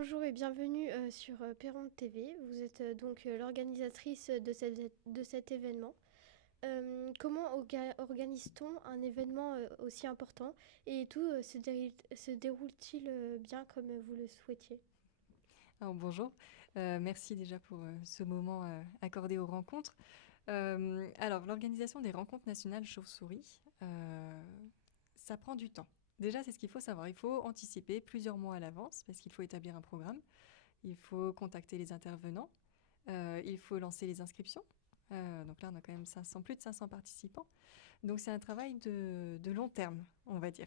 Bonjour et bienvenue sur Perron TV. Vous êtes donc l'organisatrice de cet événement. Comment organise-t-on un événement aussi important et tout se déroule-t-il bien comme vous le souhaitiez? Alors, bonjour, merci déjà pour ce moment accordé aux rencontres. Alors, l'organisation des rencontres nationales chauves-souris, ça prend du temps. Déjà, c'est ce qu'il faut savoir. Il faut anticiper plusieurs mois à l'avance parce qu'il faut établir un programme. Il faut contacter les intervenants. Il faut lancer les inscriptions. Donc là, on a quand même plus de 500 participants. Donc, c'est un travail de long terme, on va dire.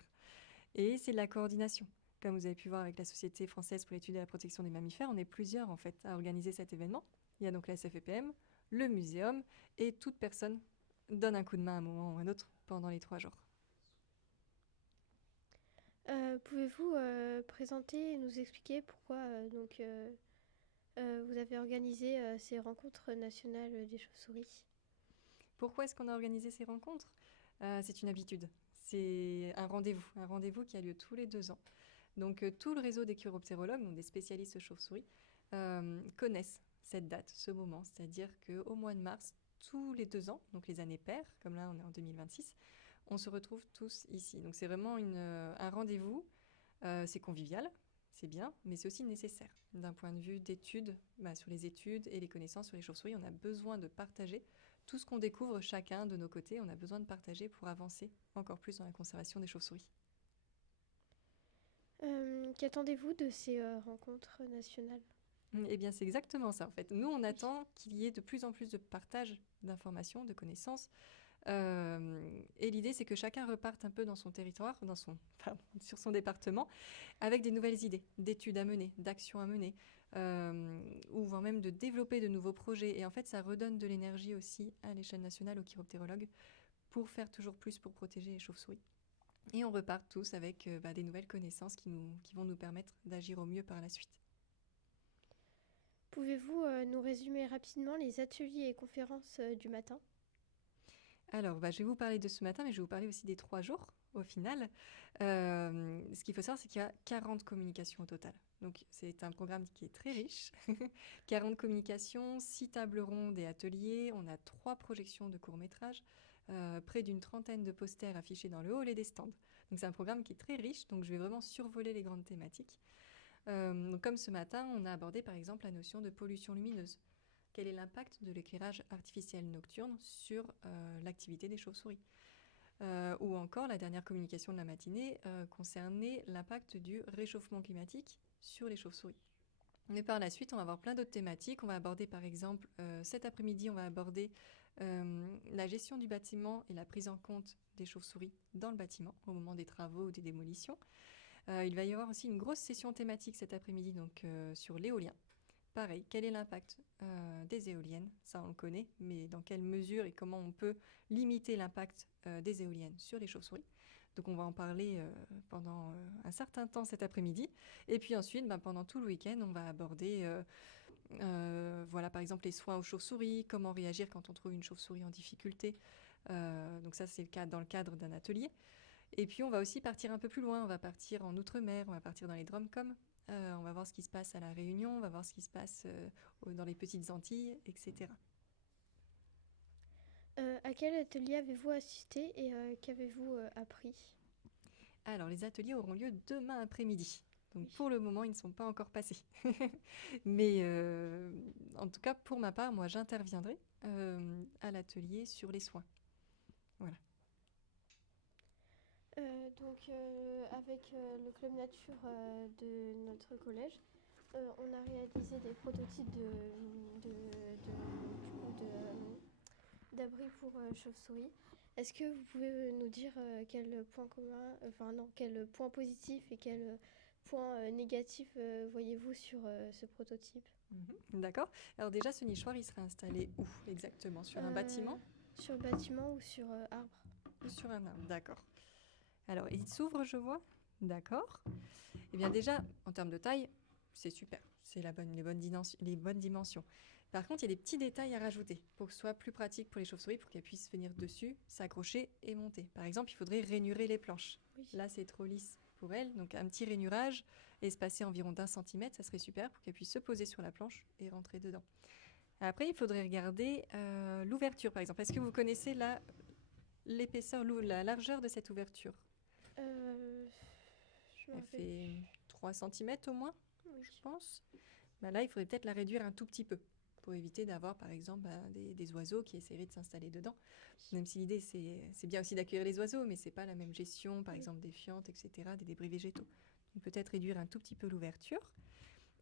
Et c'est de la coordination. Comme vous avez pu voir avec la Société française pour l'étude et la protection des mammifères, on est plusieurs en fait à organiser cet événement. Il y a donc la SFEPM, le muséum, et toute personne donne un coup de main à un moment ou à un autre pendant les 3 jours. Pouvez-vous présenter et nous expliquer pourquoi vous avez organisé ces rencontres nationales des chauves-souris? Pourquoi est-ce qu'on a organisé ces rencontres? C'est une habitude. C'est un rendez-vous qui a lieu tous les 2 ans. Donc tout le réseau des chiroptérologues, donc des spécialistes chauves-souris, connaissent cette date, ce moment. C'est-à-dire qu'au mois de mars, tous les 2 ans, donc les années paires, comme là on est en 2026, on se retrouve tous ici. Donc c'est vraiment un rendez-vous, c'est convivial, c'est bien, mais c'est aussi nécessaire. D'un point de vue d'études, sur les études et les connaissances sur les chauves-souris, on a besoin de partager tout ce qu'on découvre chacun de nos côtés. On a besoin de partager pour avancer encore plus dans la conservation des chauves-souris. Qu'attendez-vous de ces rencontres nationales? Eh bien, c'est exactement ça, en fait. Nous, on attend qu'il y ait de plus en plus de partage d'informations, de connaissances. Et l'idée, c'est que chacun reparte un peu dans son territoire, sur son département, avec des nouvelles idées, d'études à mener, d'actions à mener, ou voire même de développer de nouveaux projets. Et en fait, ça redonne de l'énergie aussi à l'échelle nationale aux chiroptérologues pour faire toujours plus pour protéger les chauves-souris. Et on repart tous avec des nouvelles connaissances qui vont nous permettre d'agir au mieux par la suite. Pouvez-vous nous résumer rapidement les ateliers et conférences du matin? Alors, je vais vous parler de ce matin, mais je vais vous parler aussi des 3 jours au final. Ce qu'il faut savoir, c'est qu'il y a 40 communications au total. Donc, c'est un programme qui est très riche. 40 communications, 6 tables rondes et ateliers. On a 3 projections de courts-métrages, près d'une trentaine de posters affichés dans le hall et des stands. Donc, c'est un programme qui est très riche. Donc, je vais vraiment survoler les grandes thématiques. Donc, comme ce matin, on a abordé par exemple la notion de pollution lumineuse. Quel est l'impact de l'éclairage artificiel nocturne sur l'activité des chauves-souris? Ou encore, la dernière communication de la matinée concernait l'impact du réchauffement climatique sur les chauves-souris. Mais par la suite, on va avoir plein d'autres thématiques. On va aborder par exemple, cet après-midi, on va aborder la gestion du bâtiment et la prise en compte des chauves-souris dans le bâtiment au moment des travaux ou des démolitions. Il va y avoir aussi une grosse session thématique cet après-midi donc, sur l'éolien. Pareil, quel est l'impact des éoliennes? Ça, on le connaît, mais dans quelle mesure et comment on peut limiter l'impact des éoliennes sur les chauves-souris? Donc, on va en parler pendant un certain temps cet après-midi. Et puis ensuite, pendant tout le week-end, on va aborder, voilà, par exemple, les soins aux chauves-souris, comment réagir quand on trouve une chauve-souris en difficulté. Donc ça, c'est le cas dans le cadre d'un atelier. Et puis, on va aussi partir un peu plus loin. On va partir en Outre-mer, on va partir dans les Dromcoms. On va voir ce qui se passe à La Réunion, on va voir ce qui se passe dans les petites Antilles, etc. À quel atelier avez-vous assisté et qu'avez-vous appris? Alors, les ateliers auront lieu demain après-midi. Donc, pour le moment, ils ne sont pas encore passés. Mais en tout cas, pour ma part, moi, j'interviendrai à l'atelier sur les soins. Voilà. Avec le club nature de notre collège, on a réalisé des prototypes d'abris pour chauves-souris. Est-ce que vous pouvez nous dire quel point commun, enfin non, quel point positif et quel point négatif voyez-vous sur ce prototype? D'accord. Alors déjà, ce nichoir, il sera installé où exactement? Sur un Euh, bâtiment Sur bâtiment ou sur arbre? ou sur un arbre? D'accord. Alors, il s'ouvre, je vois. D'accord. Eh bien déjà, en termes de taille, c'est super. C'est les bonnes dimensions. Par contre, il y a des petits détails à rajouter pour que ce soit plus pratique pour les chauves-souris, pour qu'elles puissent venir dessus, s'accrocher et monter. Par exemple, il faudrait rainurer les planches. Oui. Là, c'est trop lisse pour elles. Donc un petit rainurage espacé environ d'1 centimètre, ça serait super pour qu'elles puissent se poser sur la planche et rentrer dedans. Après, il faudrait regarder l'ouverture, par exemple. Est-ce que vous connaissez l'épaisseur, la largeur de cette ouverture? Euh, je me Elle rappelle fait plus. 3 centimètres au moins, Oui. je pense. Bah là, il faudrait peut-être la réduire un tout petit peu pour éviter d'avoir, par exemple, des oiseaux qui essaieraient de s'installer dedans. Même si l'idée, c'est bien aussi d'accueillir les oiseaux, mais c'est pas la même gestion, par Oui. exemple, des fientes, etc., des débris végétaux. Donc peut-être réduire un tout petit peu l'ouverture.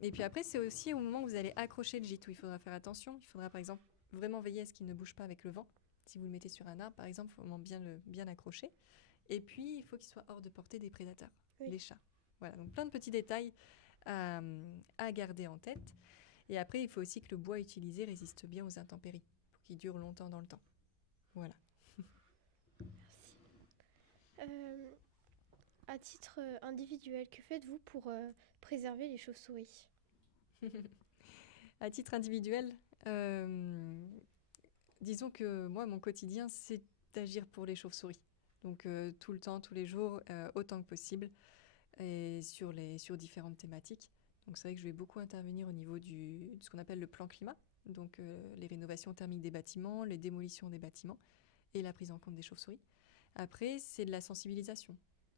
Et puis après, c'est aussi au moment où vous allez accrocher le gîte où il faudra faire attention. Il faudra, par exemple, vraiment veiller à ce qu'il ne bouge pas avec le vent. Si vous le mettez sur un arbre, par exemple, il faut vraiment bien l'accrocher. Et puis, il faut qu'il soit hors de portée des prédateurs, Oui. les chats. Voilà, donc plein de petits détails à garder en tête. Et après, il faut aussi que le bois utilisé résiste bien aux intempéries, pour qu'il dure longtemps dans le temps. Voilà. Merci. Euh, à titre individuel, que faites-vous pour préserver les chauves-souris? À titre individuel, disons que moi, mon quotidien, c'est d'agir pour les chauves-souris. Donc tout le temps, tous les jours, autant que possible, et sur différentes thématiques. Donc c'est vrai que je vais beaucoup intervenir au niveau de ce qu'on appelle le plan climat, donc les rénovations thermiques des bâtiments, les démolitions des bâtiments et la prise en compte des chauves-souris. Après, c'est de la sensibilisation.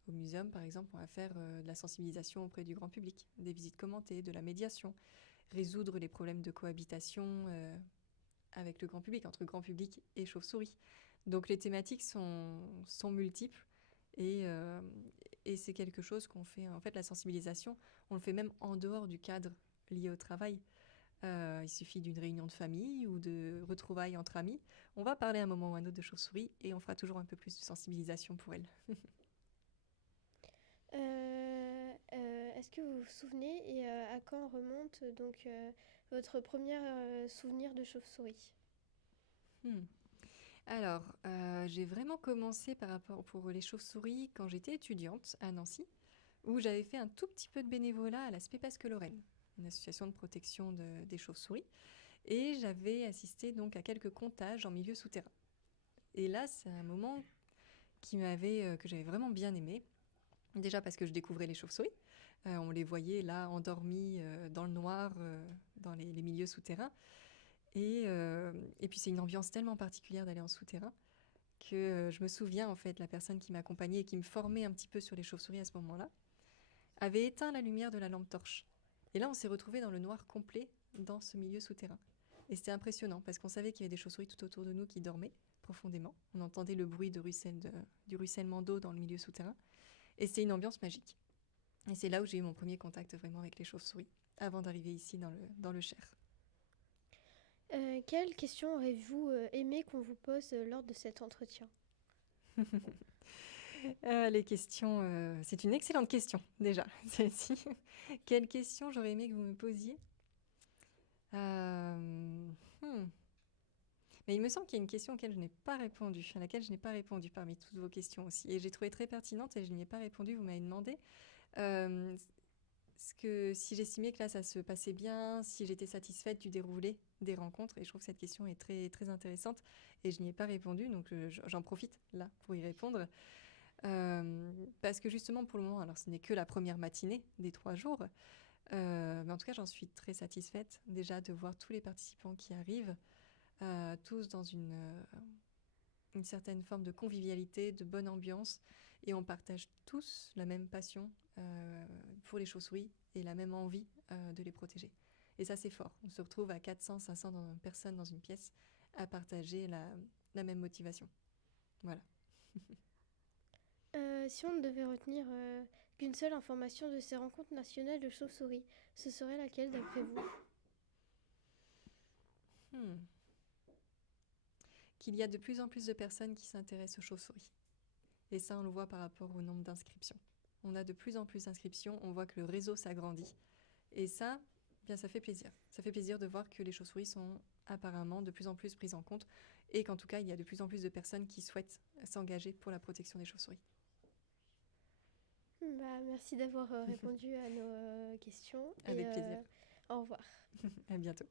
Au muséum, par exemple, on va faire de la sensibilisation auprès du grand public, des visites commentées, de la médiation, résoudre les problèmes de cohabitation avec le grand public, entre grand public et chauve-souris. Donc les thématiques sont multiples et, et c'est quelque chose qu'on fait. En fait, la sensibilisation, on le fait même en dehors du cadre lié au travail. Il suffit d'une réunion de famille ou de retrouvailles entre amis. On va parler à un moment ou à un autre de chauve-souris et on fera toujours un peu plus de sensibilisation pour elles. Est-ce que vous vous souvenez et à quand remonte donc votre premier souvenir de chauve-souris? Hmm. Alors, j'ai vraiment commencé par rapport pour les chauves-souris quand j'étais étudiante à Nancy, où j'avais fait un tout petit peu de bénévolat à la Spépasque Lorraine, une association de protection des chauves-souris, et j'avais assisté donc à quelques comptages en milieu souterrain. Et là, c'est un moment que j'avais vraiment bien aimé. Déjà parce que je découvrais les chauves-souris. On les voyait là endormis dans le noir, dans les milieux souterrains. Et puis c'est une ambiance tellement particulière d'aller en souterrain que je me souviens en fait la personne qui m'accompagnait et qui me formait un petit peu sur les chauves-souris à ce moment-là avait éteint la lumière de la lampe torche. Et là on s'est retrouvés dans le noir complet dans ce milieu souterrain. Et c'était impressionnant parce qu'on savait qu'il y avait des chauves-souris tout autour de nous qui dormaient profondément. On entendait le bruit du ruissellement d'eau dans le milieu souterrain. Et c'était une ambiance magique. Et c'est là où j'ai eu mon premier contact vraiment avec les chauves-souris, avant d'arriver ici dans le Cher. Quelles questions auriez-vous aimé qu'on vous pose lors de cet entretien? Les questions, c'est une excellente question déjà, celle-ci. Quelle question j'aurais aimé que vous me posiez? Hmm. Mais il me semble qu'il y a une question auquel je n'ai pas répondu, à laquelle je n'ai pas répondu parmi toutes vos questions aussi. Et j'ai trouvé très pertinente et je n'y ai pas répondu, vous m'avez demandé. Euh, si j'estimais que là ça se passait bien, si j'étais satisfaite du déroulé des rencontres, et je trouve que cette question est très, très intéressante et je n'y ai pas répondu, donc j'en profite là pour y répondre. Parce que justement pour le moment, alors ce n'est que la première matinée des 3 jours, mais en tout cas j'en suis très satisfaite déjà de voir tous les participants qui arrivent, tous dans une certaine forme de convivialité, de bonne ambiance, et on partage tous la même passion pour les chauves-souris et la même envie de les protéger. Et ça, c'est fort. On se retrouve à 400, 500 personnes dans une pièce à partager la même motivation. Voilà. Si on ne devait retenir qu'une seule information de ces rencontres nationales de chauves-souris, ce serait laquelle d'après vous? Hmm. Qu'il y a de plus en plus de personnes qui s'intéressent aux chauves-souris. Et ça, on le voit par rapport au nombre d'inscriptions. On a de plus en plus d'inscriptions, on voit que le réseau s'agrandit. Et ça, bien, ça fait plaisir. Ça fait plaisir de voir que les chauves-souris sont apparemment de plus en plus prises en compte et qu'en tout cas, il y a de plus en plus de personnes qui souhaitent s'engager pour la protection des chauves-souris. Bah, merci d'avoir répondu à nos questions et Avec plaisir. au revoir. À bientôt.